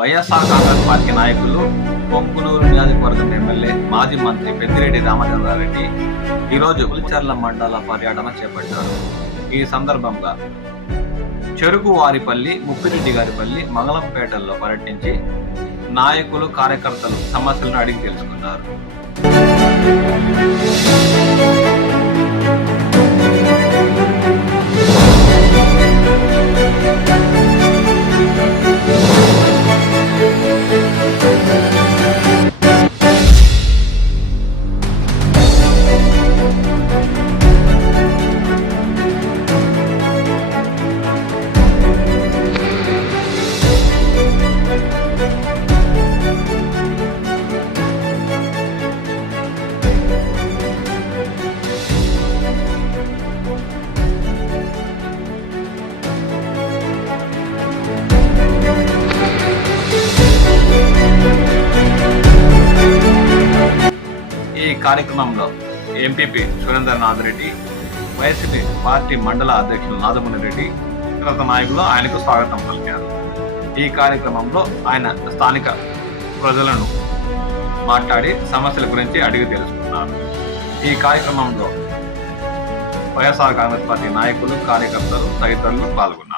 YSR Congress party నాయకులు పొంగునూరు నియోజకవర్గం MLA మాజీ మంత్రి పెద్దిరెడ్డి రామచంద్రారెడ్డి ఈరోజు ఉల్చర్ల మండల పర్యటన చేపట్టారు. ఈ సందర్భంగా చెరుకు వారిపల్లి, ముప్పిరెడ్డి గారిపల్లి, మంగళంపేటల్లో పర్యటించి నాయకులు, కార్యకర్తలు సమస్యలను అడిగి తెలుసుకున్నారు. ఈ కార్యక్రమంలో MPP Surendranath Reddy, YCP party మండల అధ్యక్షులు నాదముని రెడ్డి, ఇతర నాయకులు ఆయనకు స్వాగతం పలికారు. ఈ కార్యక్రమంలో ఆయన స్థానిక ప్రజలను మాట్లాడి సమస్యల గురించి అడిగి తెలుసుకున్నారు. ఈ కార్యక్రమంలో వైఎస్ఆర్ కాంగ్రెస్ పార్టీ నాయకులు, కార్యకర్తలు తదితరులు పాల్గొన్నారు.